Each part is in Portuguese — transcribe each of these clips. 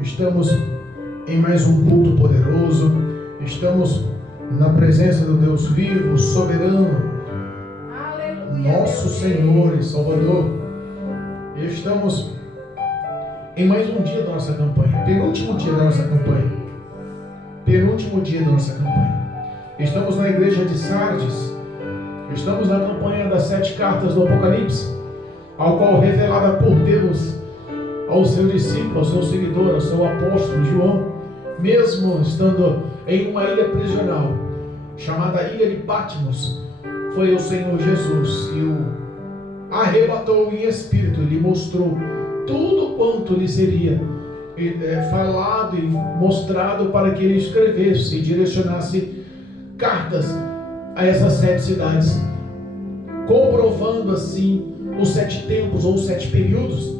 Estamos em mais um culto poderoso, estamos na presença do Deus vivo, soberano, nosso Senhor e Salvador. Estamos em mais um dia da nossa campanha, penúltimo dia da nossa campanha. Estamos na igreja de Sardes, estamos na campanha das 7 cartas do Apocalipse, ao qual revelada por Deus ao seu discípulo, ao seu seguidor, ao seu apóstolo João, mesmo estando em uma ilha prisional, chamada Ilha de Patmos, foi o Senhor Jesus e o arrebatou em espírito, lhe mostrou tudo quanto lhe seria falado e mostrado para que ele escrevesse e direcionasse cartas a essas 7 cidades, comprovando assim os 7 tempos ou os 7 períodos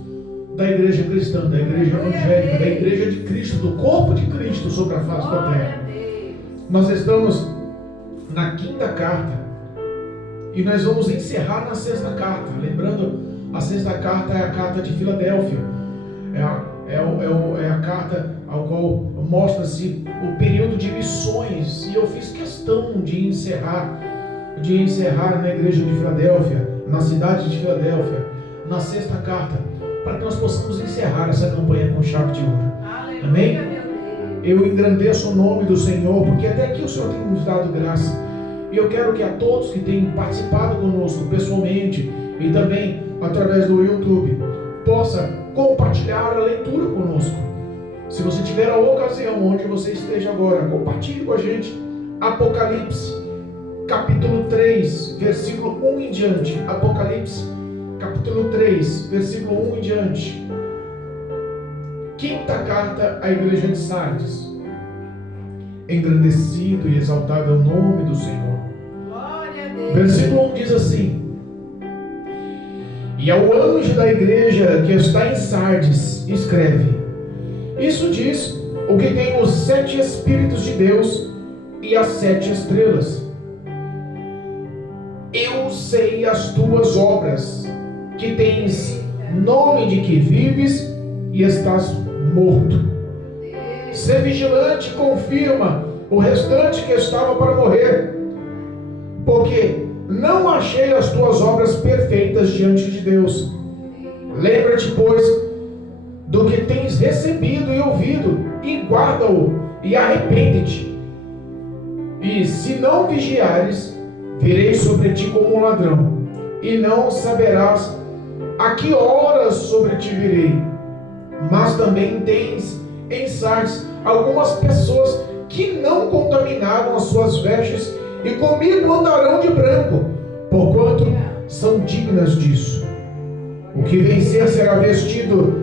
da igreja cristã, da igreja evangélica, da igreja de Cristo, do corpo de Cristo sobre a face da terra. Nós estamos na 5ª carta e nós vamos encerrar na 6ª carta. Lembrando, a 6ª carta é a carta de Filadélfia, é a carta ao qual mostra-se o período de missões, e eu fiz questão de encerrar na igreja de Filadélfia, na cidade de Filadélfia, na 6ª carta, para que nós possamos encerrar essa campanha com chave de ouro. Amém? Eu engrandeço o nome do Senhor, porque até aqui o Senhor tem nos dado graça. E eu quero que a todos que têm participado conosco pessoalmente e também através do YouTube, possa compartilhar a leitura conosco. Se você tiver a ocasião, onde você esteja agora, compartilhe com a gente Apocalipse, capítulo 3, versículo 1 em diante. Apocalipse, capítulo 3, versículo 1 em diante. 5ª carta à igreja de Sardes. Engrandecido e exaltado é o nome do Senhor. Glória a Deus. Versículo 1 diz assim: e ao anjo da igreja que está em Sardes, escreve: isso diz o que tem os 7 Espíritos de Deus e as 7 estrelas. Eu sei as tuas obras, que tens nome de que vives e estás morto. Sê vigilante e confirma o restante que estava para morrer, porque não achei as tuas obras perfeitas diante de Deus. Lembra-te, pois, do que tens recebido e ouvido, e guarda-o, e arrepende-te. E se não vigiares, virei sobre ti como um ladrão, e não saberás a que horas sobre ti virei. Mas também tens em Sardes algumas pessoas que não contaminaram as suas vestes, e comigo andarão de branco, porquanto são dignas disso. O que vencer será vestido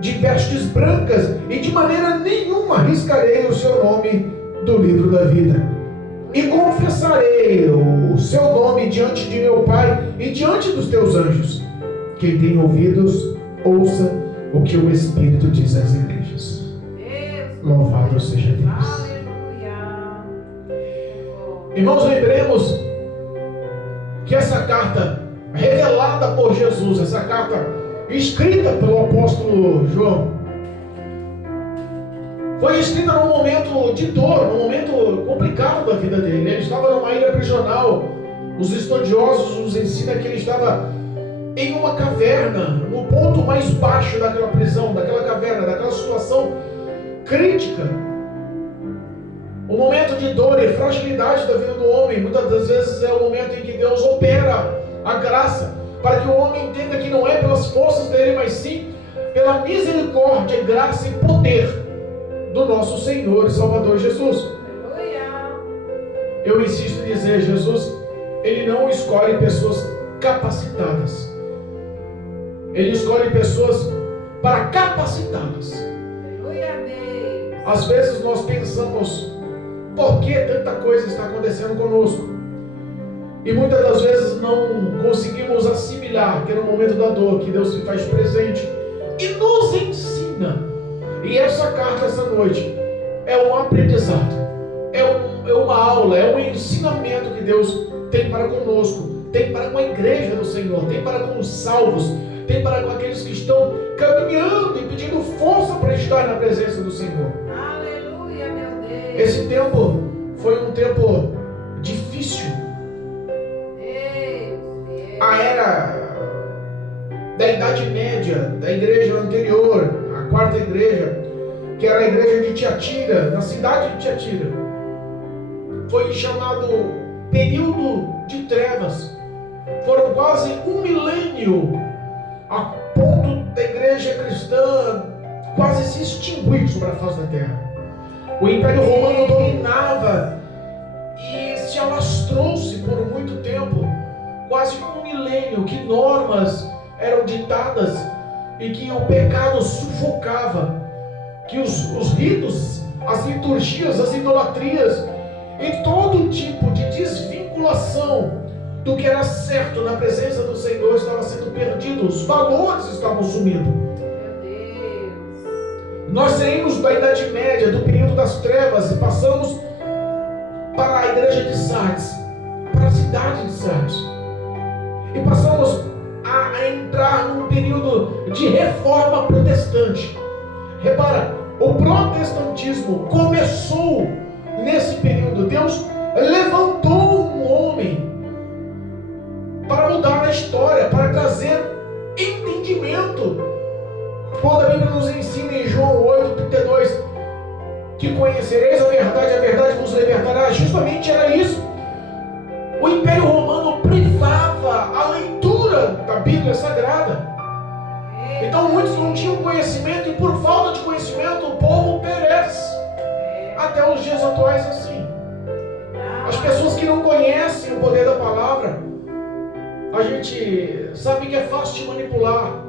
de vestes brancas, e de maneira nenhuma riscarei o seu nome do livro da vida. E confessarei o seu nome diante de meu Pai e diante dos teus anjos. Quem tem ouvidos, ouça o que o Espírito diz às igrejas. Louvado seja Deus. Irmãos, lembremos que essa carta revelada por Jesus, essa carta escrita pelo apóstolo João, foi escrita num momento de dor, num momento complicado da vida dele. Ele estava numa ilha prisional. Os estudiosos nos ensinam que ele estava em uma caverna, no ponto mais baixo daquela prisão, daquela caverna, daquela situação crítica. O momento de dor e fragilidade da vida do homem, muitas das vezes é o momento em que Deus opera a graça, para que o homem entenda que não é pelas forças dele, mas sim pela misericórdia, graça e poder do nosso Senhor e Salvador Jesus. Eu insisto em dizer, Jesus, Ele não escolhe pessoas capacitadas. Ele escolhe pessoas para capacitá-las. Às vezes nós pensamos, por que tanta coisa está acontecendo conosco? E muitas das vezes não conseguimos assimilar que no momento da dor que Deus se faz presente e nos ensina. E essa carta, essa noite, é um aprendizado, é uma aula, é um ensinamento que Deus tem para conosco, tem para com a igreja do Senhor, tem para com os salvos, tem para com aqueles que estão caminhando e pedindo força estar na presença do Senhor. Aleluia, meu Deus. Esse tempo foi um tempo difícil. A era da Idade Média, da igreja anterior, a quarta igreja, que era a igreja de Tiatira, na cidade de Tiatira, foi chamado período de trevas. Foram quase 1 milênio a ponto da igreja cristã quase se extinguir sobre a face da terra. O Império Romano dominava e se alastrou-se por muito tempo, quase 1 milênio, que normas eram ditadas e que o pecado sufocava, que os ritos, as liturgias, as idolatrias e todo tipo de desvinculação do que era certo na presença do Senhor estava sendo perdido, os valores estavam sumindo. Meu Deus. Nós saímos da Idade Média, do período das trevas, e passamos para a igreja de Sardes, para a cidade de Sardes, e passamos a entrar num período de reforma protestante. Repara, o protestantismo começou nesse período. Deus levantou um homem para mudar a história, para trazer entendimento. Quando a Bíblia nos ensina em João 8,32 que conhecereis a verdade vos libertará, justamente era isso. O Império Romano privava a leitura da Bíblia Sagrada. Então muitos não tinham conhecimento, e por falta de conhecimento o povo perece. Até os dias atuais assim. As pessoas que não conhecem o poder da palavra, a gente sabe que é fácil de manipular.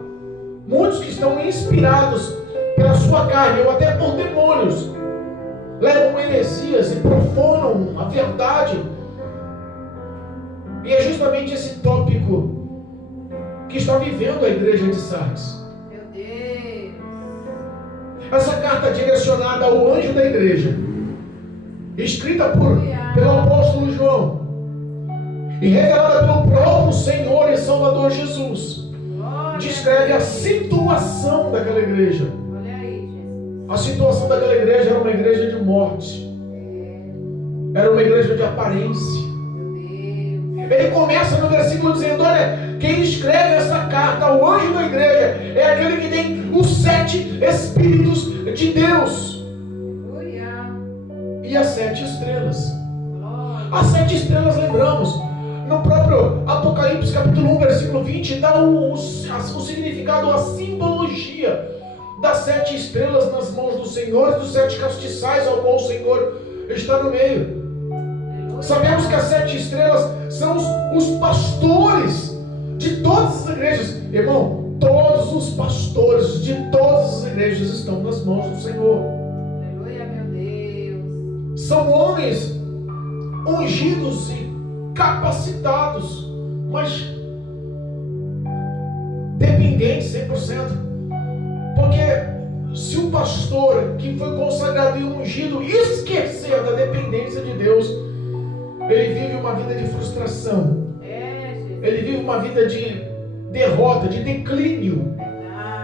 Muitos que estão inspirados pela sua carne, ou até por demônios, levam heresias e profanam a verdade. E é justamente esse tópico que está vivendo a igreja de Sardes. Meu Deus. Essa carta direcionada ao anjo da igreja, escrita pelo apóstolo João e revelada pelo próprio Senhor e Salvador Jesus, descreve a situação daquela igreja. Olha aí, Jesus. A situação daquela igreja era uma igreja de morte, era uma igreja de aparência. Ele começa no versículo dizendo: olha, quem escreve essa carta ao anjo da igreja é aquele que tem os 7 Espíritos de Deus e as 7 estrelas. As 7 estrelas, lembramos, no próprio Apocalipse capítulo 1 versículo 20 dá o significado, a simbologia das 7 estrelas nas mãos do Senhor e dos 7 castiçais ao qual o Senhor está no meio. Sabemos que as 7 estrelas são os pastores de todas as igrejas. Irmão, todos os pastores de todas as igrejas estão nas mãos do Senhor. Aleluia, meu Deus. São homens ungidos e capacitados, mas dependentes 100%. Porque se o pastor que foi consagrado e ungido esquecer da dependência de Deus, ele vive uma vida de frustração. Ele vive uma vida de derrota, de declínio.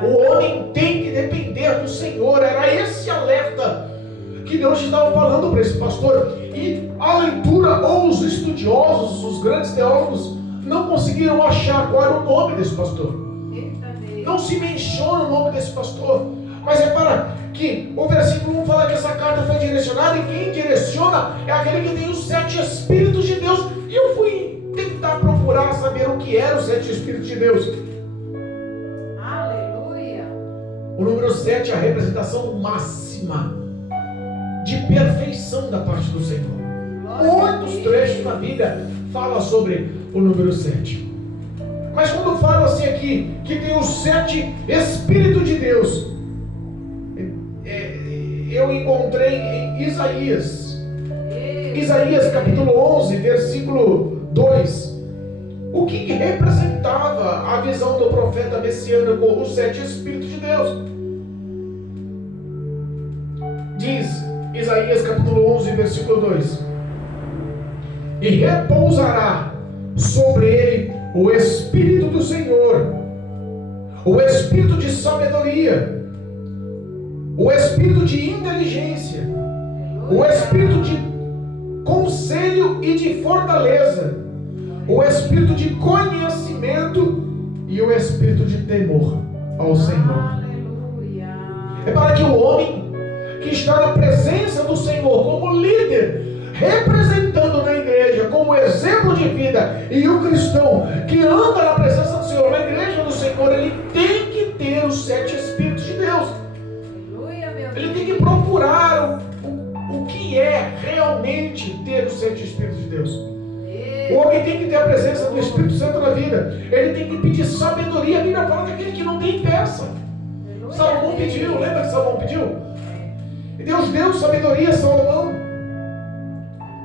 O homem tem que depender do Senhor. Era esse alerta que Deus estava falando para esse pastor. E a leitura, ou os estudiosos, os grandes teólogos, não conseguiram achar qual era o nome desse pastor. Não se menciona o nome desse pastor. Mas repara que o versículo 1 fala que essa carta foi direcionada, e quem direciona é aquele que tem os 7 Espíritos de Deus. E eu fui tentar procurar saber o que eram os 7 Espíritos de Deus. Aleluia. O número 7 é a representação máxima de perfeição da parte do Senhor. Muitos trechos na Bíblia falam sobre o número 7. Mas quando fala-se aqui que tem os 7 Espíritos de Deus, eu encontrei em Isaías capítulo 11, versículo 2, o que representava a visão do profeta messiânico, os 7 Espíritos de Deus. Diz Isaías capítulo 11, versículo 2: e repousará sobre ele o Espírito do Senhor, o Espírito de sabedoria, o espírito de inteligência, o espírito de conselho e de fortaleza, o espírito de conhecimento e o espírito de temor ao Senhor. É para que o homem que está na presença do Senhor como líder, representando na igreja como exemplo de vida, e o cristão que anda na presença do Senhor, na igreja do Senhor, ele tem que ter os 7 Espíritos de Deus. Ele tem que procurar o que é realmente ter os 7 Espíritos de Deus. O homem tem que ter a presença do Espírito Santo na vida. Ele tem que pedir sabedoria. A Bíblia fala que aquele que não tem, peça. Salomão pediu, lembra que Salomão pediu? E Deus deu sabedoria a Salomão.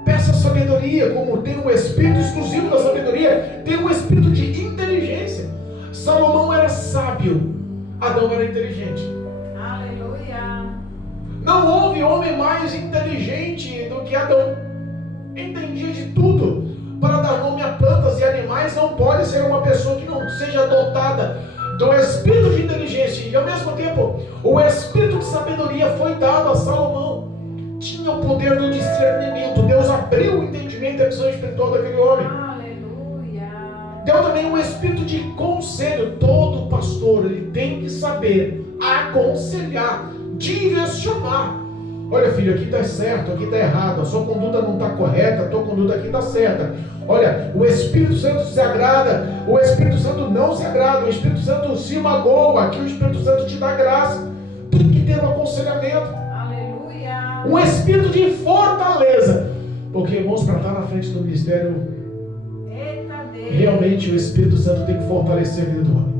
Peça sabedoria, como tem um espírito exclusivo da sabedoria, tem um espírito de inteligência. Salomão era sábio, Adão era inteligente. Aleluia. Não houve homem mais inteligente do que Adão. Entendia de tudo. Para dar nome a plantas e animais, não pode ser uma pessoa que não seja dotada do espírito de inteligência. E ao mesmo tempo, o espírito de sabedoria foi dado a Salomão. Tinha o poder do discernimento. Deus abriu o entendimento e a visão espiritual daquele homem. Aleluia. Deu também um espírito de conselho. Todo pastor, ele tem que saber aconselhar, direcionar. Olha, filho, aqui está certo, aqui está errado, a sua conduta não está correta, a tua conduta aqui está certa. Olha, o Espírito Santo se agrada, o Espírito Santo não se agrada, o Espírito Santo se magoa, aqui o Espírito Santo te dá graça. Tem que ter um aconselhamento. Aleluia. Um espírito de fortaleza. Porque, irmãos, para estar na frente do ministério, realmente o Espírito Santo tem que fortalecer a vida do homem.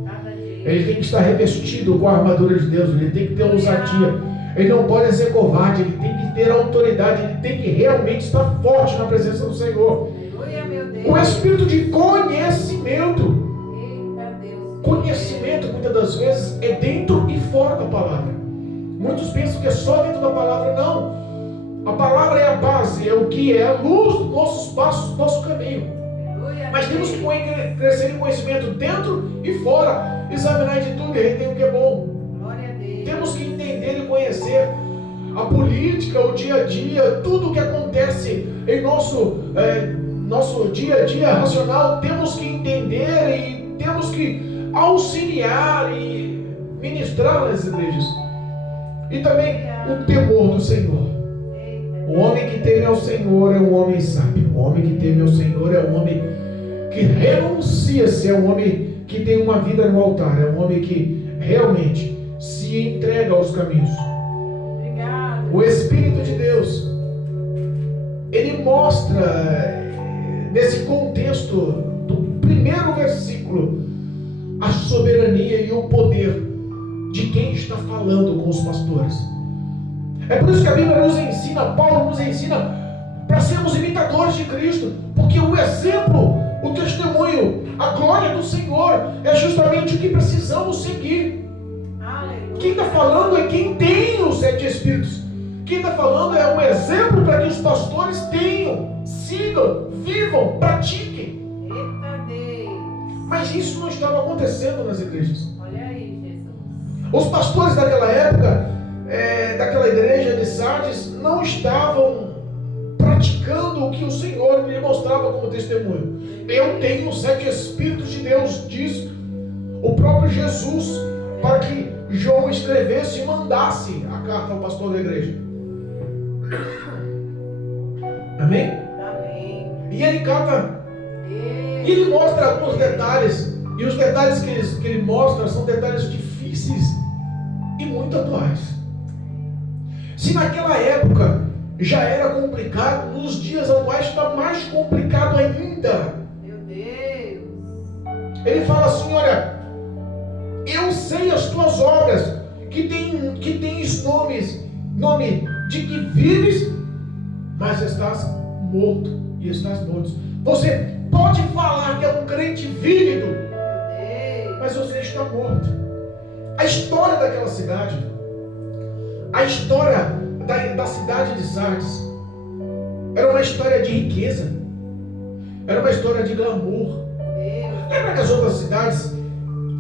Ele tem que estar revestido com a armadura de Deus, ele tem que ter ousadia. Ele não pode ser covarde, ele tem que ter autoridade, ele tem que realmente estar forte na presença do Senhor. Aleluia, meu Deus. O espírito de conhecimento. Eita Deus. Conhecimento, muitas das vezes, é dentro e fora da palavra. Muitos pensam que é só dentro da palavra. Não. A palavra é a base, é o que é a luz dos nossos passos, do nosso caminho. Aleluia. Mas temos que crescer em conhecimento dentro e fora. Examinar de tudo e reter o que é bom. Glória a Deus. Temos que entender e conhecer a política, o dia a dia, tudo o que acontece em nosso dia a dia racional. Temos que entender e temos que auxiliar e ministrar nas igrejas. E também o temor do Senhor. O homem que teme ao Senhor é um homem sábio. O homem que teme ao Senhor é um homem que renuncia-se, é um homem que tem uma vida no altar, é um homem que realmente se entrega aos caminhos. Obrigado. O Espírito de Deus, ele mostra nesse contexto do primeiro versículo a soberania e o poder de quem está falando com os pastores. É por isso que a Bíblia nos ensina, Paulo nos ensina para sermos imitadores de Cristo, porque o exemplo, o testemunho, a glória do Senhor é justamente o que precisamos seguir. Aleluia. Quem está falando é quem tem os 7 Espíritos. Quem está falando é um exemplo para que os pastores tenham, sigam, vivam, pratiquem. Eita Deus. Mas isso não estava acontecendo nas igrejas. Olha aí, Jesus. Os pastores daquela época, daquela igreja de Sardes, não estavam praticando o que o Senhor lhe mostrava como testemunho. Eu tenho os 7 Espíritos de Deus, diz o próprio Jesus, para que João escrevesse e mandasse a carta ao pastor da igreja. Amém? Amém. E ele cata, e ele mostra alguns detalhes, e os detalhes que ele mostra são detalhes difíceis e muito atuais. Se naquela época já era complicado, nos dias atuais está mais complicado ainda. Meu Deus. Ele fala assim: olha, eu sei as tuas obras, que tens nome de que vives, mas estás morto e estás morto. Você pode falar que é um crente vívido, Meu Deus. mas você está morto. A história daquela cidade, a história da cidade de Sardes, era uma história de riqueza, era uma história de glamour. Deus. Lembra que as outras cidades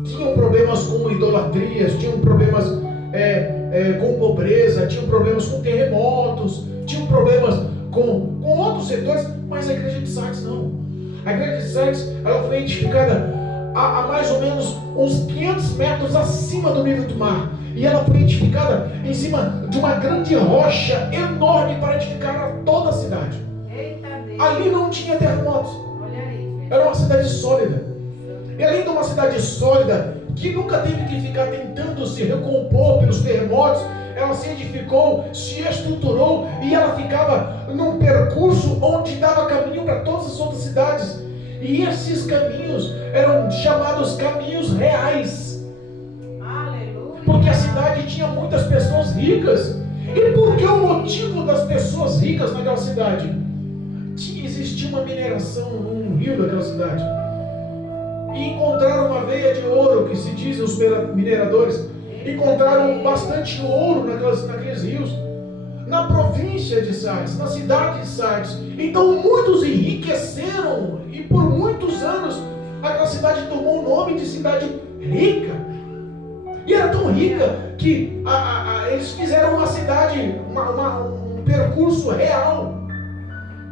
tinham problemas com idolatrias, tinham problemas com pobreza, tinham problemas com terremotos, tinham problemas com outros setores, mas a igreja de Sardes não. A igreja de Sardes, ela foi edificada a mais ou menos uns 500 metros acima do nível do mar. E ela foi edificada em cima de uma grande rocha enorme para edificar toda a cidade. Eita Deus. Ali não tinha terremotos. Olha aí. Era uma cidade sólida. E além de uma cidade sólida, que nunca teve que ficar tentando se recompor pelos terremotos, ela se edificou, se estruturou e ela ficava num percurso onde dava caminho para todas as outras cidades. E esses caminhos eram chamados caminhos reais. Aleluia. Porque a cidade tinha muitas pessoas ricas. E por que o motivo das pessoas ricas naquela cidade? Existia uma mineração num rio daquela cidade. E encontraram uma veia de ouro, que se dizem os mineradores. Encontraram bastante ouro naqueles rios. Na província de Sardes, na cidade de Sardes. Então muitos enriqueceram. E por muitos anos aquela cidade tomou o nome de cidade rica. E era tão rica que eles fizeram uma cidade, um percurso real.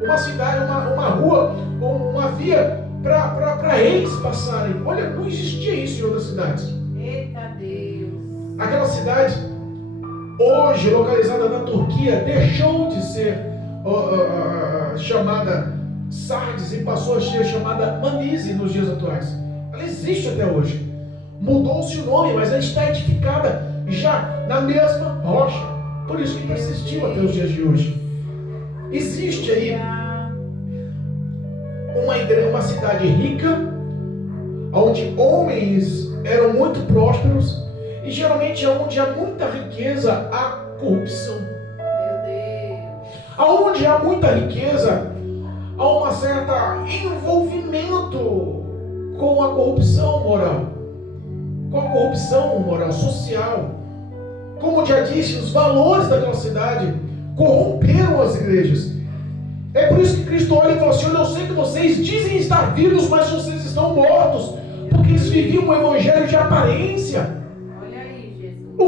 Uma cidade, uma rua, uma via para eles passarem. Olha, não existia isso em outras cidades. Eita Deus. Aquela cidade, hoje localizada na Turquia, deixou de ser chamada Sardes e passou a ser chamada Manise nos dias atuais. Ela existe até hoje. Mudou-se o nome, mas ela está edificada já na mesma rocha. Por isso que persistiu até os dias de hoje. Existe aí uma cidade rica, onde homens eram muito prósperos, e geralmente onde há muita riqueza, há corrupção. Meu Deus. Aonde há muita riqueza, há uma certa envolvimento com a corrupção moral. Com a corrupção moral, social. Como já disse, os valores daquela cidade corromperam as igrejas. É por isso que Cristo olha e fala assim: eu sei que vocês dizem estar vivos, mas vocês estão mortos, porque eles viviam um evangelho de aparência. Olha aí, Jesus.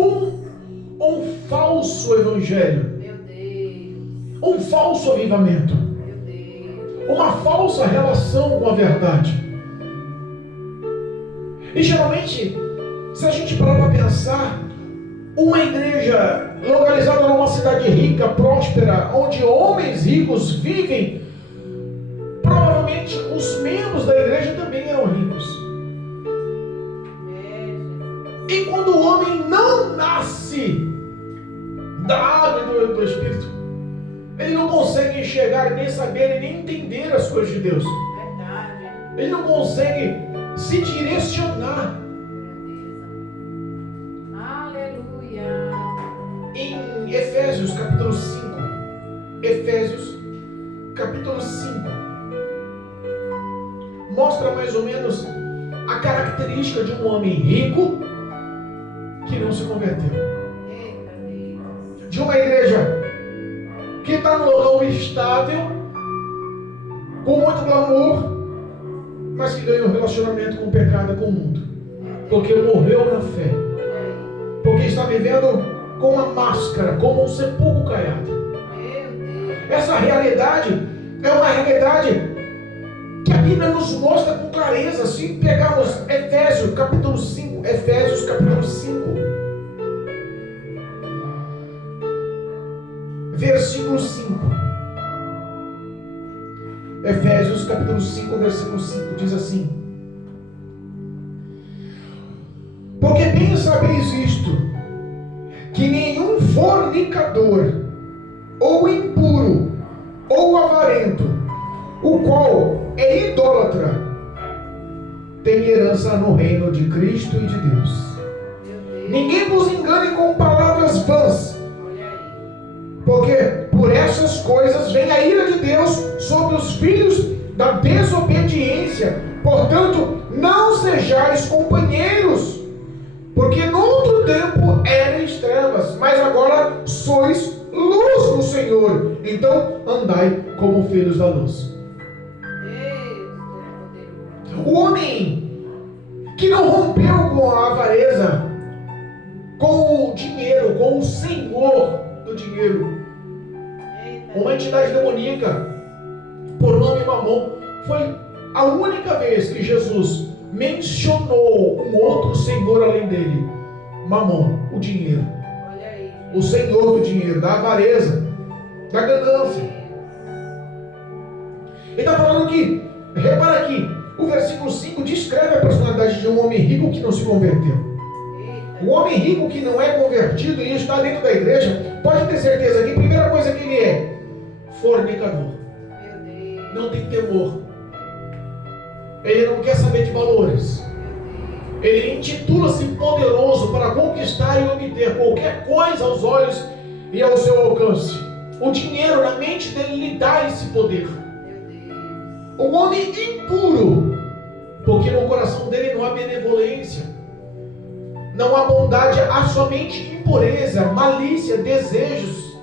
Um falso evangelho. Meu Deus. Um falso avivamento. Meu Deus. Uma falsa relação com a verdade. E geralmente, se a gente parar para pensar, uma igreja localizada numa cidade rica, próspera, onde homens ricos vivem, provavelmente os membros da igreja também eram ricos. E quando o homem não nasce da água e do Espírito, ele não consegue enxergar, nem saber, nem entender as coisas de Deus. Verdade. Ele não consegue se direcionar. Em Efésios capítulo 5, Efésios capítulo 5, mostra mais ou menos a característica de um homem rico que não se converteu. De uma igreja que está num local estável, com muito glamour, mas que ganhou relacionamento com o pecado e com o mundo, porque morreu na fé, porque está vivendo com uma máscara, como um sepulcro caiado. Essa realidade é uma realidade que a Bíblia nos mostra com clareza. Se pegarmos Efésios capítulo 5, versículo 5. Efésios capítulo 5, versículo 5 diz assim: porque bem sabeis isto, que nenhum fornicador, ou impuro, ou avarento, o qual é idólatra, tem herança no reino de Cristo e de Deus. Ninguém vos engane com palavras vãs, porque por essas coisas vem a ira de Deus sobre os filhos da desobediência. Portanto, não sejais companheiros, porque no outro tempo erais trevas, mas agora sois luz no Senhor. Então andai como filhos da luz. O homem que não rompeu com a avareza, com o dinheiro, com o senhor do dinheiro. Uma entidade demoníaca por nome Mamon. Foi a única vez que Jesus mencionou um outro senhor além dele. Mamon, o dinheiro. Olha aí. O senhor do dinheiro, da avareza, da ganância. Ele está falando que, repara aqui, o versículo 5 descreve a personalidade de um homem rico que não se converteu. Um homem rico que não é convertido e está dentro da igreja, pode ter certeza que a primeira coisa que ele é fornicador. Não tem temor. Ele não quer saber de valores. Ele intitula-se poderoso para conquistar e obter qualquer coisa aos olhos e ao seu alcance. O dinheiro na mente dele lhe dá esse poder. Um homem impuro, porque no coração dele não há benevolência, não há bondade, há somente impureza, malícia, desejos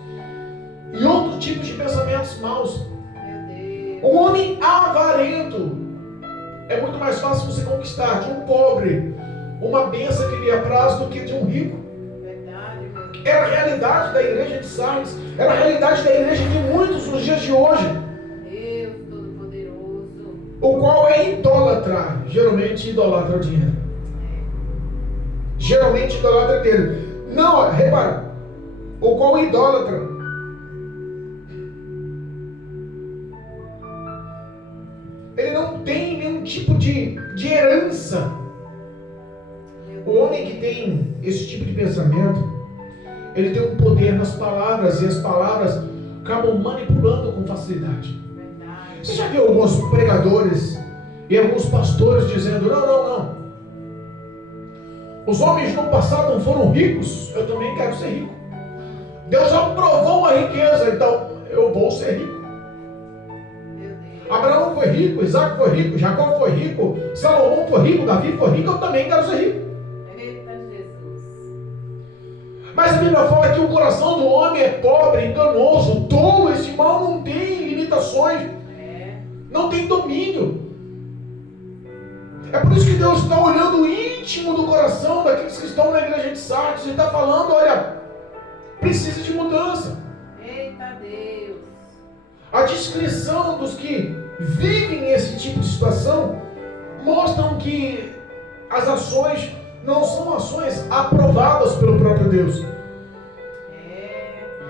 e outros tipos de pensamentos maus. Um homem avarento, é muito mais fácil você conquistar de um pobre uma bênção que lhe apraz do que de um rico. Era a realidade da igreja de Sardes, era a realidade da igreja de muitos nos dias de hoje. Deus Todo-Poderoso. O qual é idólatra, geralmente idolatra o dinheiro. Geralmente idolatra o dinheiro. Não, repara, o qual é idólatra. Ele não tem nenhum tipo de herança. O homem que tem esse tipo de pensamento, ele tem um poder nas palavras, e as palavras acabam manipulando com facilidade. Você já viu alguns pregadores e alguns pastores dizendo: não, os homens no passado não foram ricos, eu também quero ser rico. Deus aprovou a riqueza, então eu vou ser rico. Abraão foi rico, Isaac foi rico, Jacó foi rico, Salomão foi rico, Davi foi rico, eu também quero ser rico. Mas a Bíblia fala que o coração do homem é pobre, enganoso, tolo. Esse mal não tem limitações, não tem domínio. É por isso que Deus está olhando o íntimo do coração daqueles que estão na igreja de Sardes e está falando: olha, precisa de mudança. Eita Deus. A descrição dos que vivem esse tipo de situação mostram que as ações não são ações aprovadas pelo próprio Deus.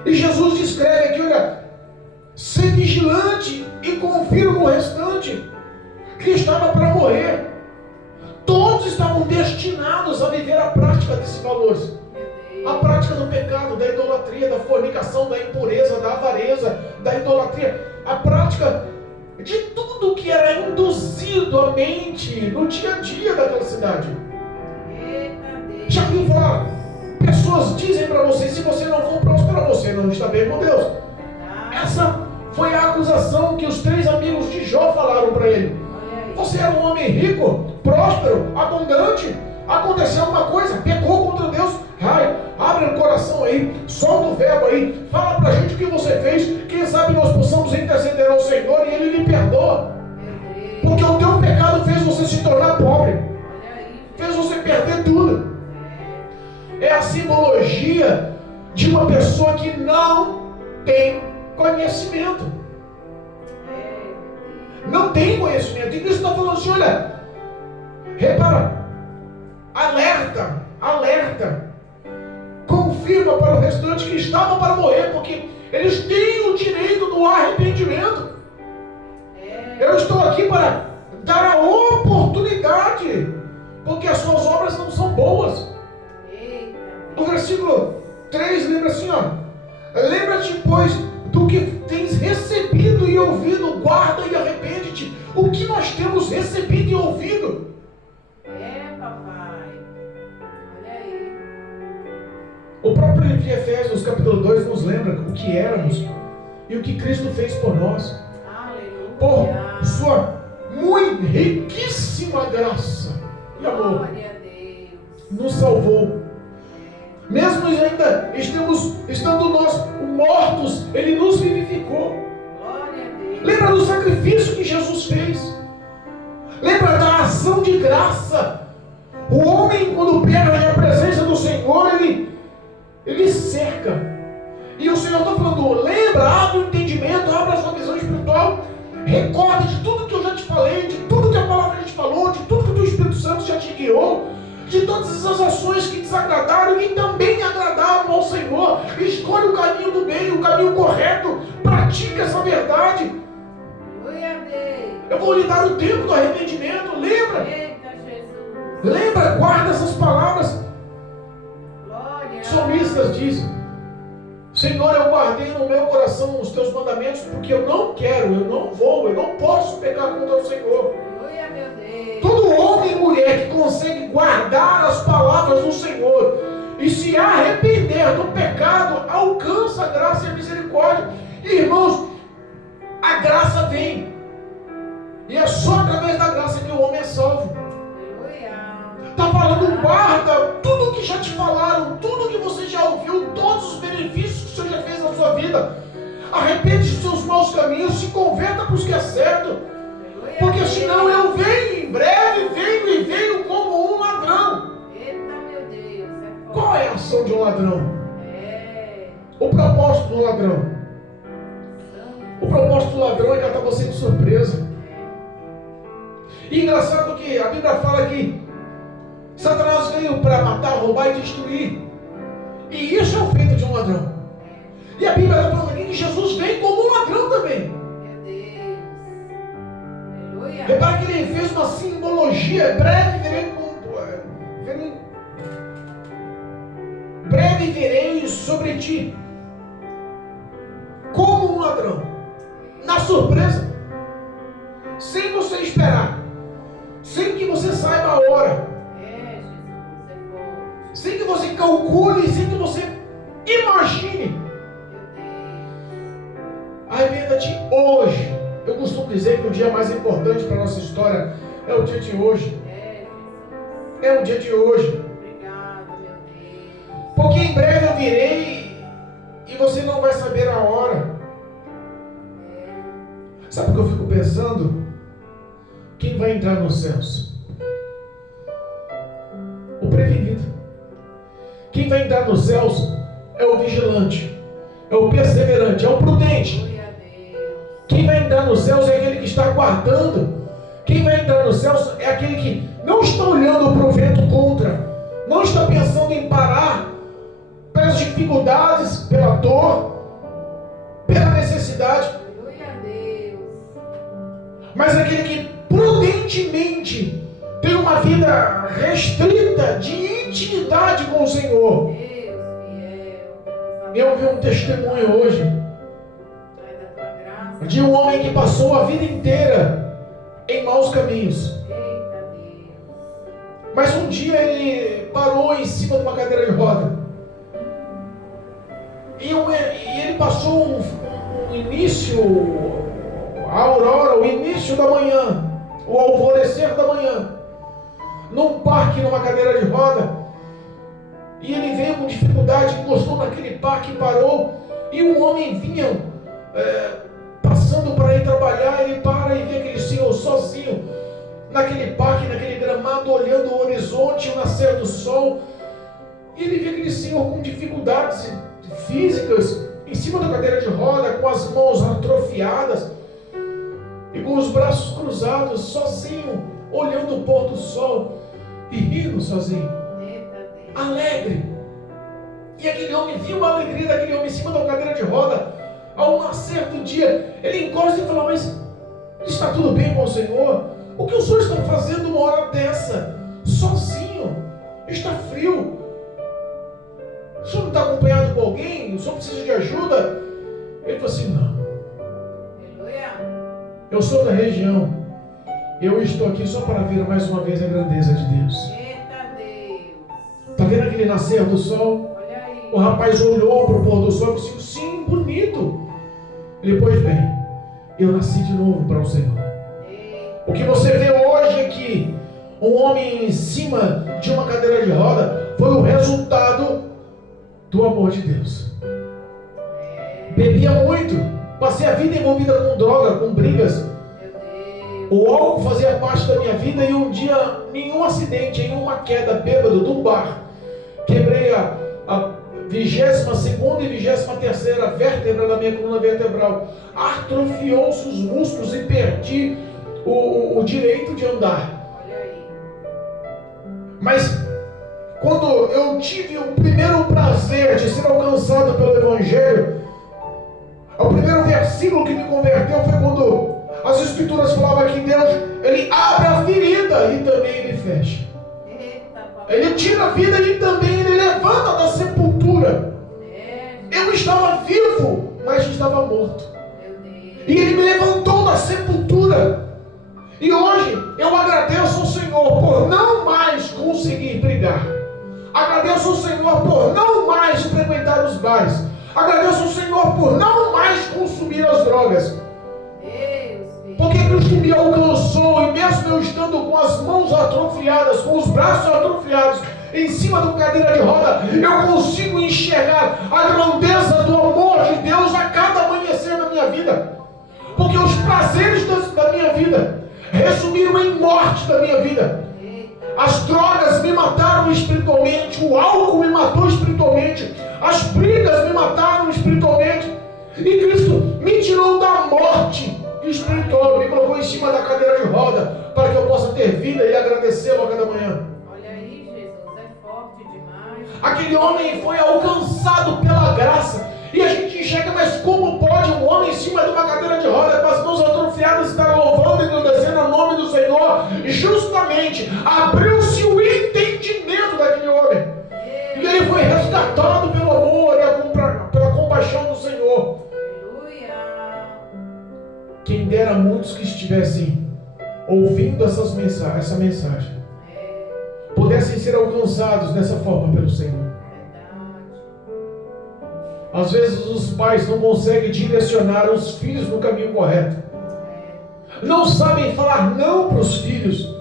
E Jesus descreve aqui: olha, ser vigilante e confirma o restante que estava para morrer. Todos estavam destinados a viver a prática desses valores. A prática do pecado, da idolatria, da fornicação, da impureza, da avareza, da idolatria. A prática de tudo que era induzido à mente no dia a dia daquela cidade. Já viu falar? Pessoas dizem para você: se você não for próspero, você não está bem com Deus. Essa foi a acusação que os 3 amigos de Jó falaram para ele. Você era um homem rico, próspero, abundante. Aconteceu uma coisa, pecou contra Deus. Ai, abre o coração aí, solta o verbo aí, fala pra gente o que você fez. Quem sabe nós possamos interceder ao Senhor e Ele lhe perdoa. Porque o teu pecado fez você se tornar pobre, fez você perder tudo. É a simbologia de uma pessoa que não tem conhecimento. Não tem conhecimento. E Cristo está falando assim: olha, repara, alerta, confirma para o restante que estavam para morrer, porque eles têm o direito do arrependimento. Eu estou aqui para dar a oportunidade, porque as suas obras não são boas. O versículo 3 lembra assim, ó: lembra-te, pois, do que tens recebido e ouvido, guarda e arrepende-te. O que nós temos recebido e ouvido? Papai. Olha aí. O próprio livro de Efésios, capítulo 2, nos lembra o que éramos e o que Cristo fez por nós. Aleluia. Por sua muito riquíssima graça e amor, Glória a Deus. nos salvou. Mesmo ainda estando nós mortos, Ele nos vivificou. Glória a Deus. Lembra do sacrifício que Jesus fez? Lembra da ação de graça? O homem, quando perde a presença do Senhor, ele cerca. E o Senhor está falando, lembra, abre o entendimento, abre a sua visão espiritual, recorda de tudo que eu já te falei, de tudo que a palavra já te falou, de tudo que o teu Espírito Santo já te guiou, de todas essas ações que desagradaram e também agradaram ao Senhor. Escolhe o caminho do bem, o caminho correto, pratica essa verdade. Eu vou lhe dar o tempo do arrependimento, lembra? Lembra, guarda essas palavras. Salmistas dizem, Senhor, eu guardei no meu coração os teus mandamentos, porque eu não quero, eu não vou, eu não posso pecar contra o Senhor. Todo homem e mulher que consegue guardar as palavras do Senhor e se arrepender do pecado, alcança a graça e a misericórdia. E, irmãos, a graça vem. E é só através da graça que o homem é salvo. Está falando, guarda tudo que já te falaram, tudo que você já ouviu, todos os benefícios que o Senhor já fez na sua vida. Arrepende dos seus maus caminhos, se converta para os que é certo. Porque senão eu venho em breve, venho como um ladrão. Qual é a ação de um ladrão? O propósito do ladrão. O propósito do ladrão é catar você de surpresa. E engraçado que a Bíblia fala que Satanás veio para matar, roubar e destruir. E isso é o feito de um ladrão. E a Bíblia está falando aqui que Jesus vem como um ladrão também. Repara que ele fez uma simbologia. Breve verei sobre ti. Como um ladrão. Na surpresa. Sem você esperar. Sem que você saiba a hora. Sem que você calcule, sem que você imagine. Arrependa-te hoje. Eu costumo dizer que o dia mais importante para a nossa história é o dia de hoje. É o dia de hoje. Porque em breve eu virei e você não vai saber a hora. Sabe o que eu fico pensando? Quem vai entrar nos céus? O prevenido. Quem vai entrar nos céus é o vigilante, é o perseverante, é o prudente. Quem vai entrar nos céus é aquele que está aguardando. Quem vai entrar nos céus é aquele que não está olhando para o vento contra, não está pensando em parar pelas dificuldades, pela dor, pela necessidade, mas aquele que prudentemente tem uma vida restrita de intimidade com o Senhor. Eu vi um testemunho hoje de um homem que passou a vida inteira em maus caminhos. Mas um dia ele parou em cima de uma cadeira de roda. E ele passou um início, a aurora, o início da manhã, o alvorecer da manhã, num parque, numa cadeira de roda. E ele veio com dificuldade, encostou naquele parque, parou, e um homem vinha passando para ir trabalhar. Ele para e vê aquele senhor sozinho naquele parque, naquele gramado, olhando o horizonte, o nascer do sol. E ele vê aquele senhor com dificuldades físicas, em cima da cadeira de roda, com as mãos atrofiadas e com os braços cruzados, sozinho, olhando o pôr do sol e rindo sozinho, alegre. E aquele homem viu a alegria daquele homem em cima da cadeira de roda. Ao nascer do dia, ele encosta e fala: mas está tudo bem com o Senhor? O que o Senhor está fazendo uma hora dessa, sozinho? Está frio. O Senhor não está acompanhado com alguém? O Senhor precisa de ajuda? Ele falou assim: não. Eu sou da região. Eu estou aqui só para ver mais uma vez a grandeza de Deus. Está vendo aquele nascer do sol? O rapaz olhou para o pôr do sol e falou assim: sim, bonito. Ele, pois bem, eu nasci de novo para o Senhor. O que você vê hoje aqui, um homem em cima de uma cadeira de roda, foi o resultado do amor de Deus. Bebia muito, passei a vida envolvida com droga, com brigas. O álcool fazia parte da minha vida e um dia nenhum acidente, em uma queda bêbado de um bar. Quebrei a 22ª e 23ª vértebra da minha coluna vertebral. Atrofiou-se os músculos e perdi o direito de andar. Olha aí. Mas quando eu tive o primeiro prazer de ser alcançado pelo Evangelho, o primeiro versículo que me converteu foi quando as Escrituras falavam que Deus, Ele abre a ferida e também Ele fecha. Eita, papai. Ele tira a vida e também Ele levanta da sepultura. Eu estava vivo, mas estava morto. Meu Deus. E Ele me levantou da sepultura. E hoje eu agradeço ao Senhor por não mais conseguir brigar. Agradeço ao Senhor por não mais frequentar os bares. Agradeço ao Senhor por não mais consumir as drogas. Deus, filho. Porque Cristo me alcançou e mesmo eu estando com as mãos atrofiadas, com os braços atrofiados, em cima de uma cadeira de roda, eu consigo enxergar a grandeza do amor de Deus a cada amanhecer na minha vida. Porque os prazeres da minha vida resumiram em morte da minha vida. As drogas me mataram espiritualmente, o álcool me matou espiritualmente, as brigas me mataram espiritualmente. E Cristo me tirou da morte espiritual, me colocou em cima da cadeira de roda, para que eu possa ter vida e agradecê-lo a cada manhã. Olha aí, Jesus, é forte demais. Aquele homem foi alcançado pela graça. E a gente enxerga, mas como pode um homem em cima de uma cadeira de roda, com as mãos atrofiadas, estar louvando e agradecendo o nome do Senhor? Justamente abriu-se o entendimento daquele homem. E ele foi resgatado pelo amor e pela compaixão do Senhor. Aleluia. Quem dera muitos que estivessem ouvindo essa mensagem pudessem ser alcançados dessa forma pelo Senhor. Às vezes os pais não conseguem direcionar os filhos no caminho correto. Não sabem falar não para os filhos,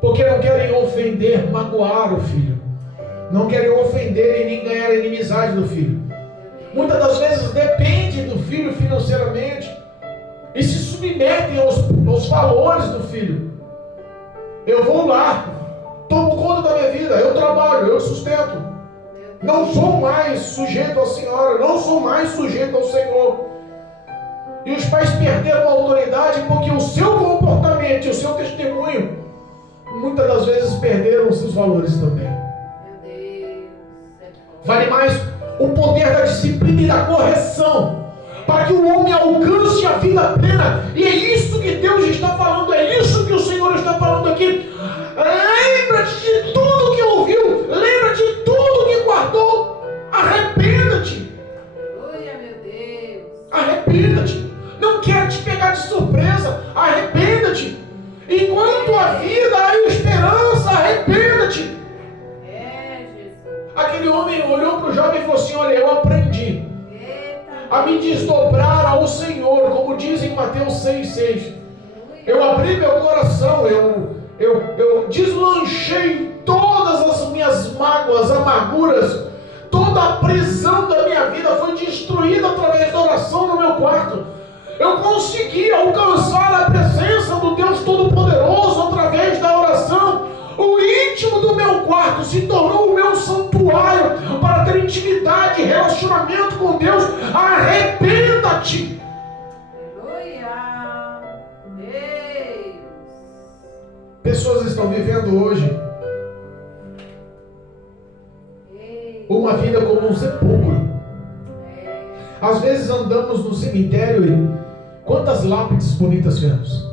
porque não querem ofender, magoar o filho. Não querem ofender e nem ganhar a inimizade do filho. Muitas das vezes dependem do filho financeiramente e se submetem aos valores do filho. Eu vou lá, tomo conta da minha vida, eu trabalho, eu sustento. Não sou mais sujeito à senhora, não sou mais sujeito ao Senhor. E os pais perderam a autoridade porque o seu comportamento e o seu testemunho, muitas das vezes perderam os seus valores também. Vale mais o poder da disciplina e da correção, para que o homem alcance a vida plena. E é isso que Deus está falando, é isso que o Senhor está falando aqui. Lembra-te de tudo que ouviu, lembra-te de tudo que guardou. Arrependa-te. Aleluia, meu Deus. Arrependa-te. Não quero te pegar de surpresa. Arrependa-te. Enquanto a vida há esperança, arrependa-te. Jesus. Aquele homem olhou para o jovem e falou assim: olha, eu aprendi a me desdobrar ao Senhor, como diz em Mateus 6,6. Eu abri meu coração, eu deslanchei todas as minhas mágoas, amarguras, toda a prisão da minha vida foi destruída através da oração no meu quarto. Eu consegui alcançar a presença do Deus Todo-Poderoso através da oração. O íntimo do meu quarto se tornou o meu santuário para ter intimidade, relacionamento com Deus. Arrependa-te. Aleluia. Deus. Pessoas estão vivendo hoje uma vida como um sepulcro. Às vezes andamos no cemitério e quantas lápides bonitas vemos,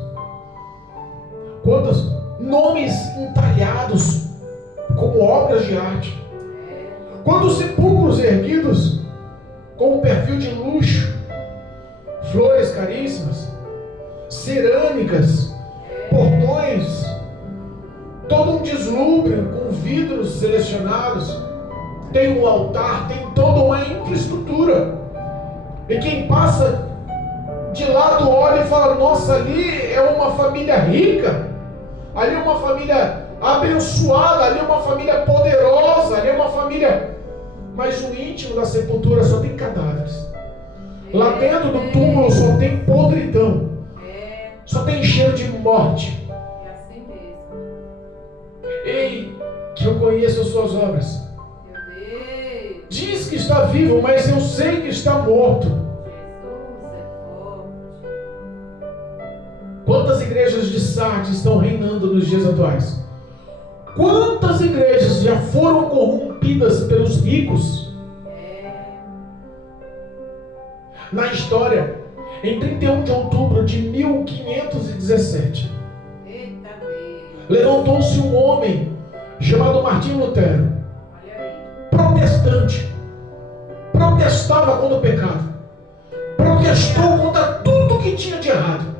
quantos nomes entalhados como obras de arte, quantos sepulcros erguidos com um perfil de luxo, flores caríssimas, cerâmicas, portões, todo um deslumbre com vidros selecionados, tem um altar, tem toda uma infraestrutura. E quem passa de lado olha e fala: nossa, ali é uma família rica, ali é uma família abençoada, ali é uma família poderosa, ali é uma família... Mas o íntimo da sepultura só tem cadáveres. Lá dentro do túmulo só tem podridão, só tem cheiro de morte. É assim mesmo. conheço as suas obras. Diz que está vivo, mas eu sei que está morto. Quantas igrejas de Sardes estão reinando nos dias atuais? Quantas igrejas já foram corrompidas pelos ricos? Na história, em 31 de outubro de 1517, levantou-se um homem chamado Martinho Lutero, protestante, protestava contra o pecado, protestou contra tudo que tinha de errado.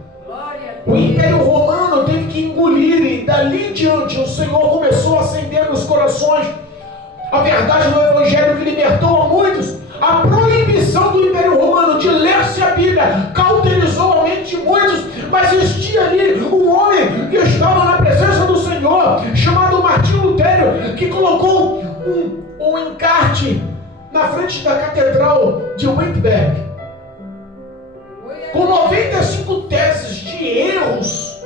O Império Romano teve que engolir, e dali em diante o Senhor começou a acender nos corações a verdade do Evangelho que libertou a muitos. A proibição do Império Romano de ler-se a Bíblia cauterizou a mente de muitos, mas existia ali um homem que estava na presença do Senhor, chamado Martinho Lutero, que colocou um encarte na frente da Catedral de Wittenberg, com 95 teses de erros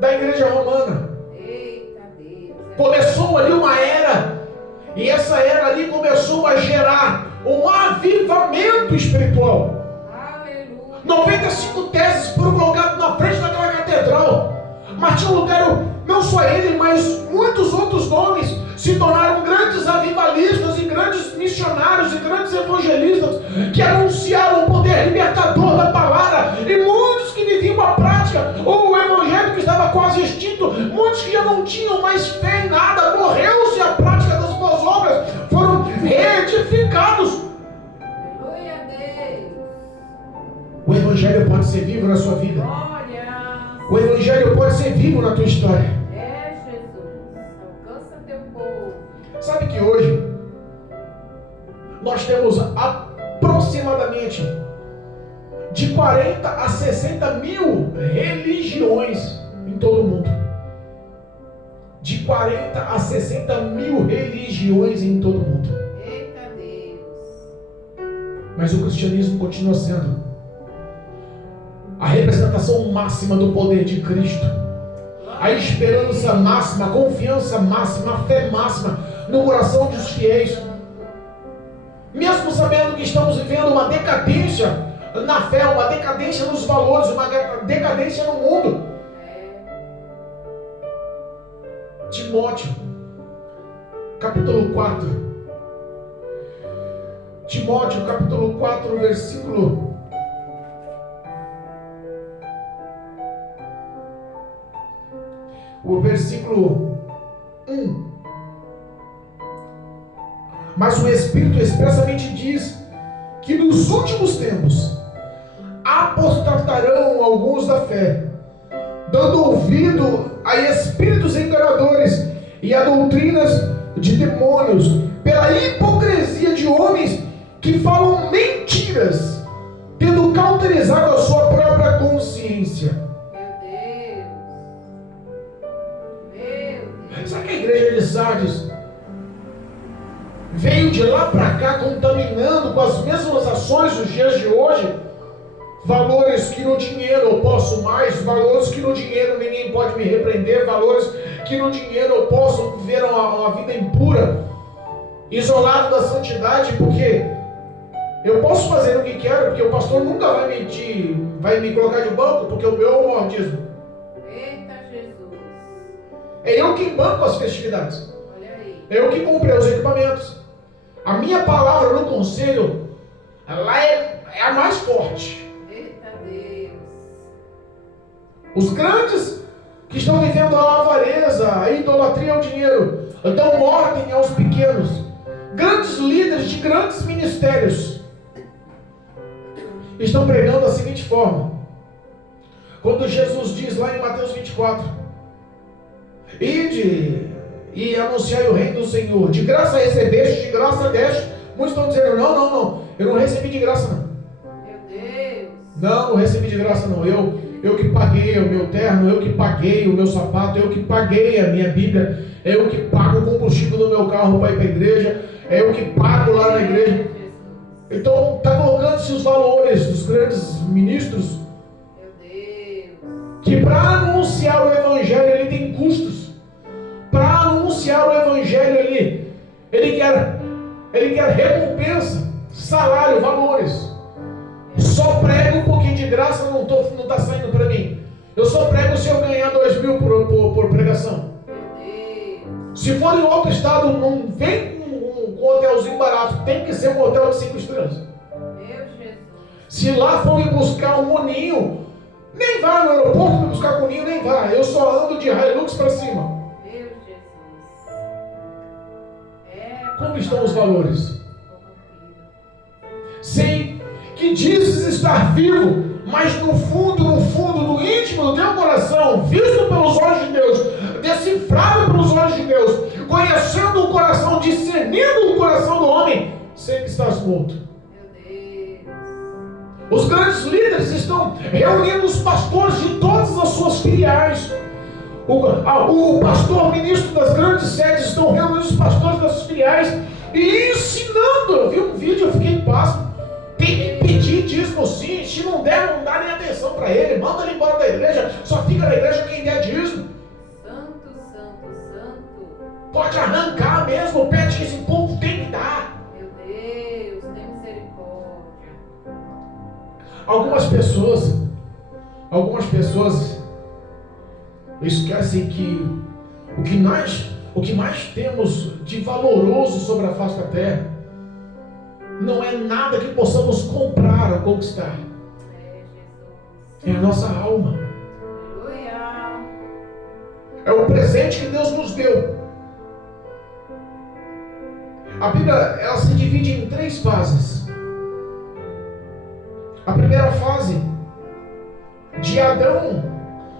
da Igreja Romana. Começou ali uma era, e essa era ali começou a gerar um avivamento espiritual. 95 teses foram colocadas na frente daquela catedral. Martinho Lutero, não só ele, mas muitos outros nomes se tornaram grandes avivalistas e grandes missionários e grandes evangelistas que anunciaram o poder libertador da palavra, e muitos que viviam a prática ou o evangelho que estava quase extinto, muitos que já não tinham mais fé em nada, morreu-se a prática das boas obras, foram reedificados. O evangelho pode ser vivo na sua vida. O evangelho pode ser vivo na tua história. Sabe que hoje nós temos aproximadamente de 40 a 60 mil religiões em todo o mundo. De 40 a 60 mil religiões em todo o mundo. Mas o cristianismo continua sendo a representação máxima do poder de Cristo, a esperança máxima, a confiança máxima, a fé máxima no coração dos fiéis. Mesmo sabendo que estamos vivendo uma decadência na fé, uma decadência nos valores, uma decadência no mundo. Timóteo, capítulo 4. Timóteo, capítulo 4, versículo 1. Mas o Espírito expressamente diz que nos últimos tempos apostatarão alguns da fé, dando ouvido a espíritos enganadores e a doutrinas de demônios, pela hipocrisia de homens que falam mentiras, tendo cauterizado a sua própria consciência. Sabe que a igreja de Sardes veio de lá para cá contaminando com as mesmas ações dos dias de hoje? Valores que no dinheiro eu posso mais, valores que no dinheiro ninguém pode me repreender, valores que no dinheiro eu posso viver uma vida impura, isolado da santidade, porque eu posso fazer o que quero, porque o pastor nunca vai me colocar de banco, porque o meu é o maior dízimo. É eu que banco as festividades. É eu que comprei os equipamentos. A minha palavra no conselho, ela é a mais forte. Os grandes que estão vivendo a avareza, a idolatria ao dinheiro, dão ordem aos pequenos. Grandes líderes de grandes ministérios estão pregando da seguinte forma. Quando Jesus diz lá em Mateus 24: Ide e anunciai o reino do Senhor. De graça recebeste, de graça deste. Muitos estão dizendo: não, eu não recebi de graça não. Meu Deus. Não recebi de graça não. Eu que paguei o meu terno, eu que paguei o meu sapato, eu que paguei a minha Bíblia, eu que pago o combustível do meu carro para ir para a igreja, eu que pago lá na igreja. Então está colocando-se os valores dos grandes ministros, que para anunciar o evangelho ele tem custos. Para Ele quer recompensa, salário, valores. Só prego porque de graça não está saindo para mim. Eu só prego se eu ganhar 2.000 por pregação. Se for em outro estado, não vem com um hotelzinho barato, tem que ser um hotel de 5 estrelas. Se lá for me buscar um moninho, nem vá no aeroporto me buscar com ninho, nem vá. Eu só ando de Hilux para cima. Como estão os valores? Sei que dizes estar vivo, mas no fundo, no íntimo do teu coração, visto pelos olhos de Deus, decifrado pelos olhos de Deus, conhecendo o coração, discernindo o coração do homem, sei que estás morto. Os grandes líderes estão reunindo os pastores de todas as suas filiais. O pastor ministro das grandes sedes estão reunindo os pastores das filiais e ensinando. Eu vi um vídeo, eu fiquei pasmo. Tem que pedir dízimo sim. Se não der, não dá nem atenção para ele. Manda ele embora da igreja. Só fica na igreja quem der dízimo. Santo. Pode arrancar mesmo. Pede que esse povo tem que dar. Meu Deus, tem misericórdia. Algumas pessoas esquecem que o que mais temos de valoroso sobre a face da terra não é nada que possamos comprar ou conquistar. É a nossa alma. É o presente que Deus nos deu. A Bíblia, ela se divide em 3 fases. A primeira fase, de Adão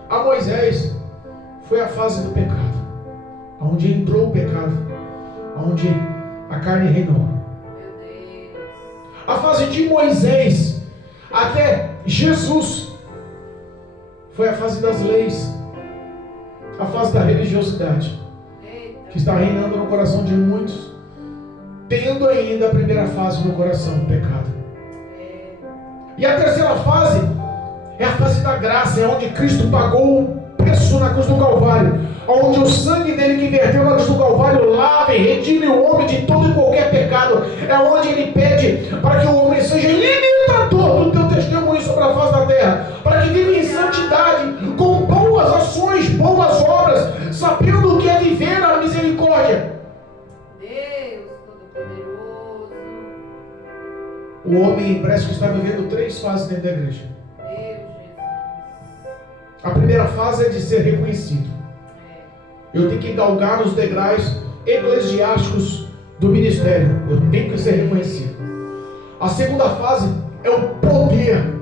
a Moisés, foi a fase do pecado, onde entrou o pecado, onde a carne reinou. A fase de Moisés até Jesus foi a fase das leis, a fase da religiosidade, que está reinando no coração de muitos, tendo ainda a primeira fase no coração, o pecado. E a terceira fase é a fase da graça, é onde Cristo pagou o preço na cruz do Calvário, onde o sangue dele que verteu na cruz do Calvário lava e redime o homem de todo e qualquer pecado. É onde ele pede para que o homem seja imitador do teu testemunho sobre a face da terra, para que viva em santidade, com boas ações, boas obras, sabendo o que é viver a misericórdia. Deus Todo-Poderoso. O homem parece que está vivendo 3 fases dentro da igreja. A primeira fase é de ser reconhecido. Eu tenho que galgar os degraus eclesiásticos do ministério. Eu tenho que ser reconhecido. A segunda fase é o poder,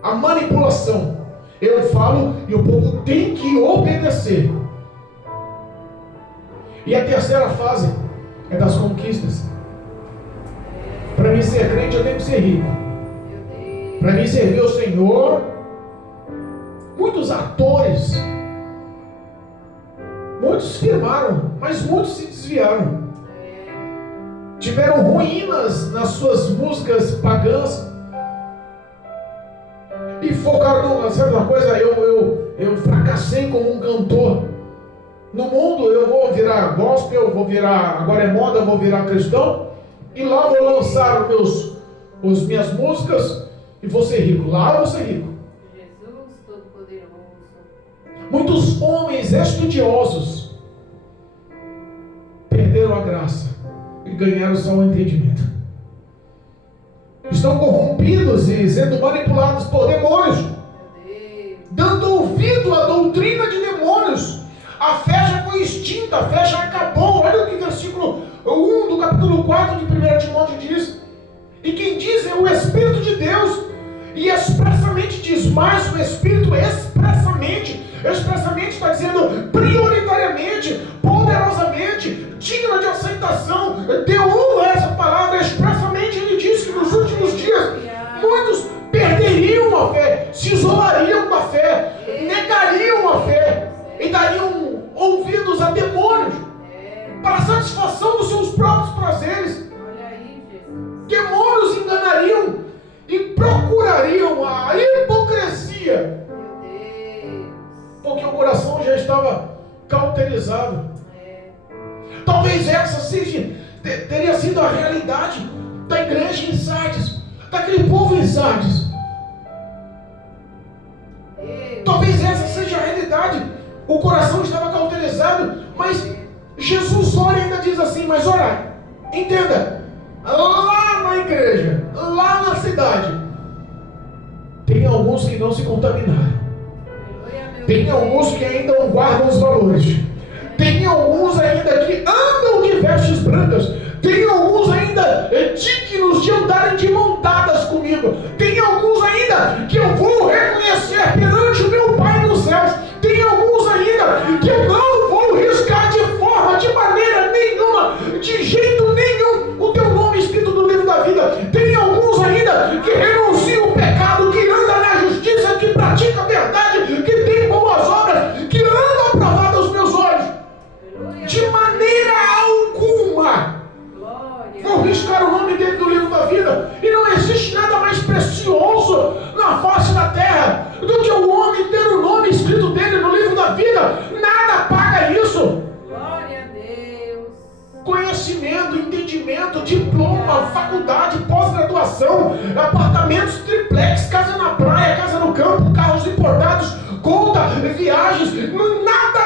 a manipulação. Eu falo e o povo tem que obedecer. E a terceira fase é das conquistas. Para mim ser crente, eu tenho que ser rico. Para mim servir o Senhor. Muitos atores, muitos firmaram, mas muitos se desviaram. Tiveram ruínas nas suas músicas pagãs e focaram no, sabe uma coisa, eu fracassei como um cantor. No mundo eu vou virar gospel, eu vou virar, agora é moda, eu vou virar cristão, e lá vou lançar as minhas músicas e vou ser rico. Lá eu vou ser rico. Muitos homens estudiosos perderam a graça e ganharam só o entendimento. Estão corrompidos e sendo manipulados por demônios, dando ouvido à doutrina de demônios. A fé já foi extinta, a fé já acabou. Olha o que o versículo 1 do capítulo 4 de 1 Timóteo diz. E quem diz é o Espírito de Deus. E expressamente diz, mas o Espírito expressamente está dizendo prioritariamente, poderosamente, digna de aceitação, deu honra a essa palavra. Expressamente ele diz que nos últimos dias muitos perderiam a fé, se isolariam da fé, negariam a fé e dariam ouvidos a demônios para a satisfação dos seus próprios prazeres. Demônios enganariam e procurariam a hipocrisia, porque o coração já estava cauterizado. Talvez essa teria sido a realidade da igreja em Sardes, daquele povo em Sardes. Talvez essa seja a realidade. O coração estava cauterizado, mas Jesus olha e ainda diz assim: mas olha, entenda, lá na igreja, lá na cidade, tem alguns que não se contaminaram, tem alguns que ainda não guardam os valores, tem alguns ainda que andam de vestes brancas, tem alguns ainda dignos de andarem de mão dadas comigo, tem alguns ainda que eu vou reconhecer perante o meu Pai nos céus, tem alguns ainda que eu não vou riscar de forma, de maneira nenhuma, de jeito nenhum, o teu nome escrito no livro da vida. Tem alguns ainda que renunciam o pecado, que anda na justiça, que pratica a verdade, que tem boas obras, que anda aprovado aos meus olhos. De maneira alguma vou riscar o nome dele do livro da vida. E não existe nada mais precioso na face da terra do que o homem ter o nome escrito dele no livro da vida. Nada paga isso. Glória a Deus. Conhecimento, entendimento, diploma, faculdade, pós-graduação, apartamentos, triplex, casa na praia, casa no campo, carros importados, conta, viagens, nada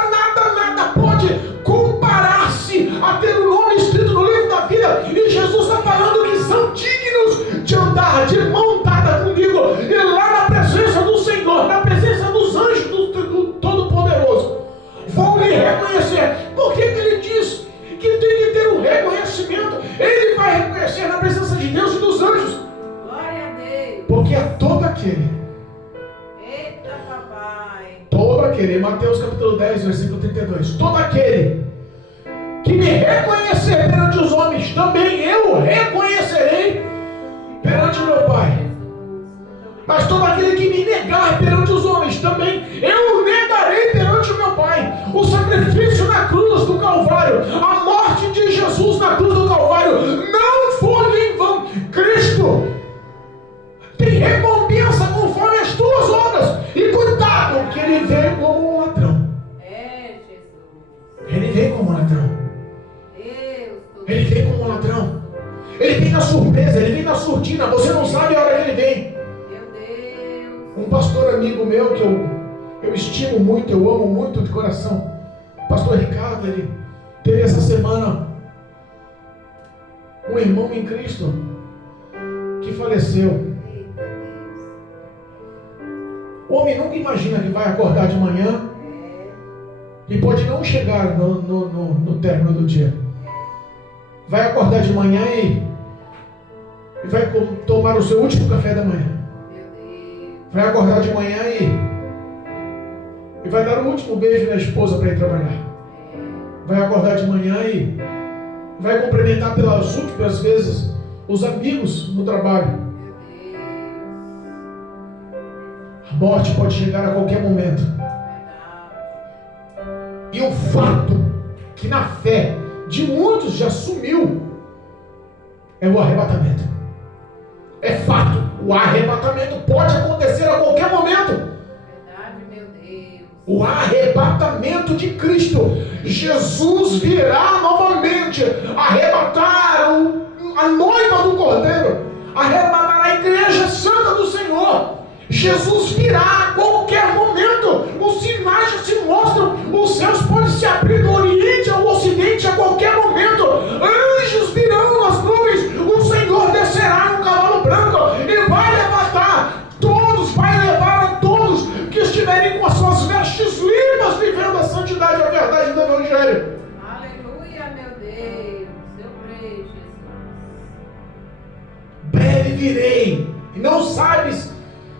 pode comparar-se a ter o nome escrito no livro da vida. E Jesus está falando que são dignos de andar de mão dada comigo, e lá na presença do Senhor, na presença dos anjos do Todo-Poderoso, vão lhe reconhecer. Por que ele diz que tem que ter um reconhecimento? Ele vai reconhecer na presença de Deus e dos anjos. Glória a Deus. Porque é todo aquele, Eita, papai. todo aquele, Mateus capítulo 10, versículo 32, todo aquele que me reconhecer perante os homens, também eu reconhecerei perante meu Pai. Mas todo aquele que me negar perante os homens, também eu negarei perante o meu Pai. O sacrifício na cruz do Calvário, a morte de Jesus na cruz do Calvário, não foi em vão. Cristo tem recompensa conforme as tuas obras. E cuidado, que ele veio como um ladrão. É, Jesus. Ele veio como um ladrão. Deus. Ele vem como um ladrão. Ele vem na surpresa, ele vem na surdina. Você não sabe a hora que ele vem. Meu Deus. Um pastor amigo meu que eu estimo muito, eu amo muito de coração, pastor Ricardo, ele teve essa semana um irmão em Cristo que faleceu. Eita, Deus. O homem nunca imagina que vai acordar de manhã e pode não chegar no término do dia. Vai acordar de manhã e vai tomar o seu último café da manhã. Meu Deus. Vai acordar de manhã e vai dar o último beijo na esposa para ir trabalhar. Vai acordar de manhã e vai cumprimentar pelas últimas vezes os amigos no trabalho. Meu Deus. A morte pode chegar a qualquer momento. E o fato que na fé de muitos já sumiu é o arrebatamento. É fato, o arrebatamento pode acontecer a qualquer momento. Verdade, meu Deus. O arrebatamento de Cristo. Jesus virá novamente arrebatar a noiva do Cordeiro, arrebatar a igreja santa do Senhor. Jesus virá a qualquer momento. Os sinais já se mostram. Os céus podem se abrir do Oriente ao Ocidente a qualquer momento. Anjos virão nas nuvens. O Senhor descerá num cavalo branco e vai levantar todos, vai levar a todos que estiverem com as suas vestes limpas, vivendo a santidade e a verdade do Evangelho. Aleluia, meu Deus. Eu creio, Jesus. Breve virei, e não sabes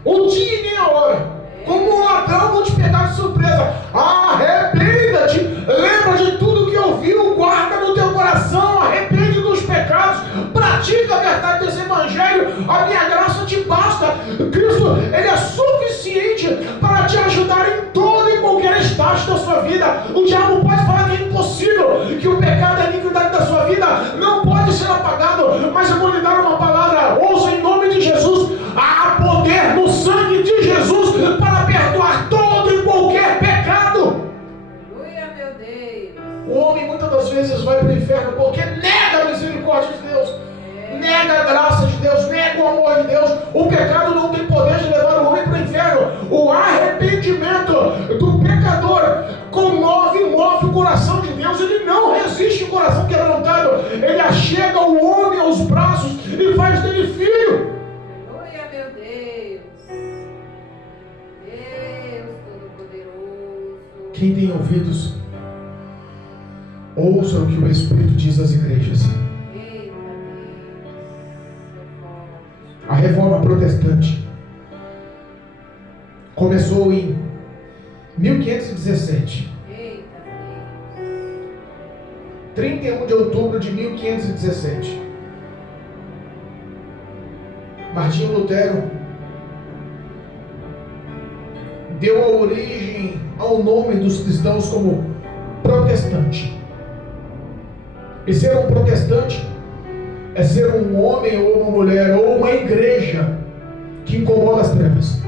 o dia e nem a hora. Como um ladrão, vou te pegar de surpresa. Arrependa-te, lembra de tudo que ouviu, guarda no teu coração, arrepende dos pecados, pratica a verdade desse Evangelho. A minha graça te basta. Cristo, Ele é suficiente para te ajudar em todo e qualquer estágio da sua vida. O diabo pode falar que é impossível, que o pecado e a iniquidade da sua vida não pode ser apagado, mas eu vou lhe dar uma palavra. Ouça em nome de Jesus. Há poder no sangue de Jesus para perdoar todo e qualquer pecado. Aleluia, meu Deus. O homem muitas das vezes vai para o inferno porque nega a misericórdia O pecado não tem poder de levar o homem para o inferno. O arrependimento do pecador move o coração de Deus. Ele não resiste ao coração quebrantado. Ele achega o homem aos braços e faz dele filho. Aleluia, meu Deus. Deus Todo-Poderoso. Quem tem ouvidos, ouça o que o Espírito diz às igrejas. Eita, Deus. A reforma protestante começou em 1517. 31 de outubro de 1517. Martinho Lutero deu a origem ao nome dos cristãos como protestante. E ser um protestante é ser um homem ou uma mulher ou uma igreja que incomoda as trevas.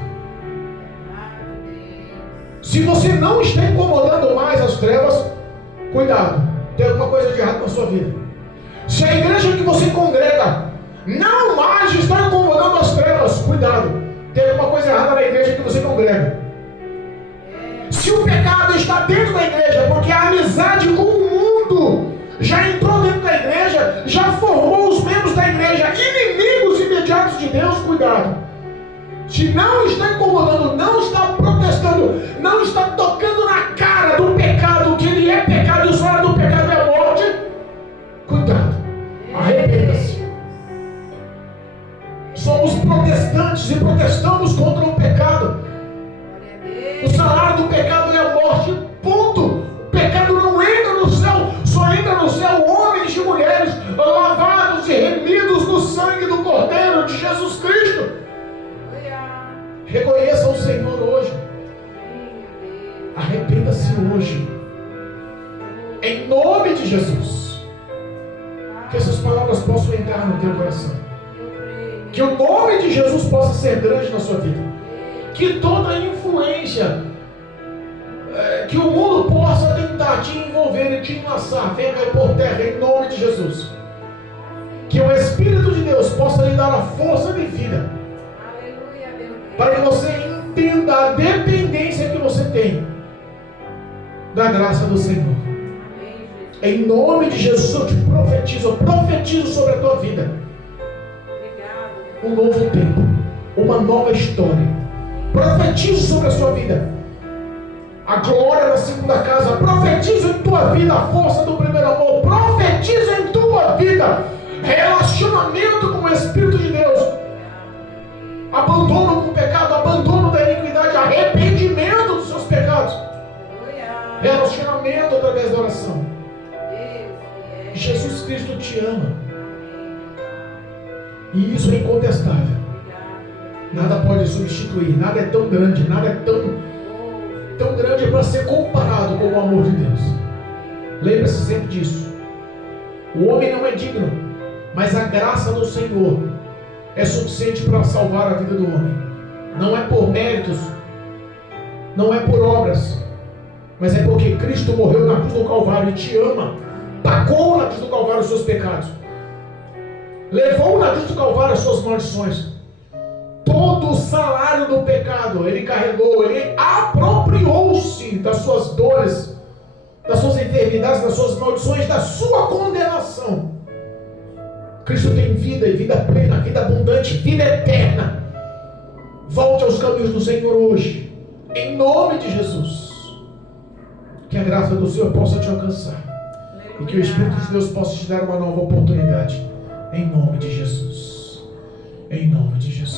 Se você não está incomodando mais as trevas, cuidado. Tem alguma coisa de errado com a sua vida. Se a igreja que você congrega não mais está incomodando as trevas, cuidado. Tem alguma coisa errada na igreja que você congrega. Se o pecado está dentro da igreja, porque a amizade com o mundo já entrou dentro da igreja, já formou os membros da igreja inimigos imediatos de Deus, cuidado. Se não está incomodando, não está protestando, não está tocando na cara do pecado, que ele é pecado e o salário do pecado é a morte, cuidado, arrependa-se. Somos protestantes e protestamos contra o pecado. O salário do pecado é a morte, ponto. O pecado não entra no céu, só entra no céu homens e mulheres lavados e remidos no sangue do Cordeiro de Jesus Cristo. Reconheça o Senhor hoje. Arrependa-se hoje. Em nome de Jesus. Que essas palavras possam entrar no teu coração. Que o nome de Jesus possa ser grande na sua vida. Que toda influência que o mundo possa tentar te envolver e te enlaçar, venha cair por terra em nome de Jesus. Que o Espírito de Deus possa lhe dar a força de vida. Para que você entenda a dependência que você tem da graça do Senhor. Em nome de Jesus eu profetizo sobre a tua vida um novo tempo, uma nova história. Profetizo sobre a sua vida a glória da segunda casa. Profetizo em tua vida a força do primeiro amor. Profetizo em tua vida relacionamento com o Espírito de Deus. Abandono com o pecado, abandono da iniquidade, arrependimento dos seus pecados. Relacionamento através da oração. Jesus Cristo te ama. E isso é incontestável. Nada pode substituir, nada é tão grande, nada é tão grande para ser comparado com o amor de Deus. Lembre-se sempre disso. O homem não é digno, mas a graça do Senhor é suficiente para salvar a vida do homem. Não é por méritos, não é por obras, mas é porque Cristo morreu na cruz do Calvário e te ama. Pagou na cruz do Calvário os seus pecados. Levou na cruz do Calvário as suas maldições. Todo o salário do pecado Ele carregou. Ele apropriou-se das suas dores, das suas enfermidades, das suas maldições, da sua condenação. Cristo tem vida e vida plena, vida abundante, vida eterna. Volte aos caminhos do Senhor hoje, em nome de Jesus. Que a graça do Senhor possa te alcançar. E que o Espírito de Deus possa te dar uma nova oportunidade. Em nome de Jesus. Em nome de Jesus.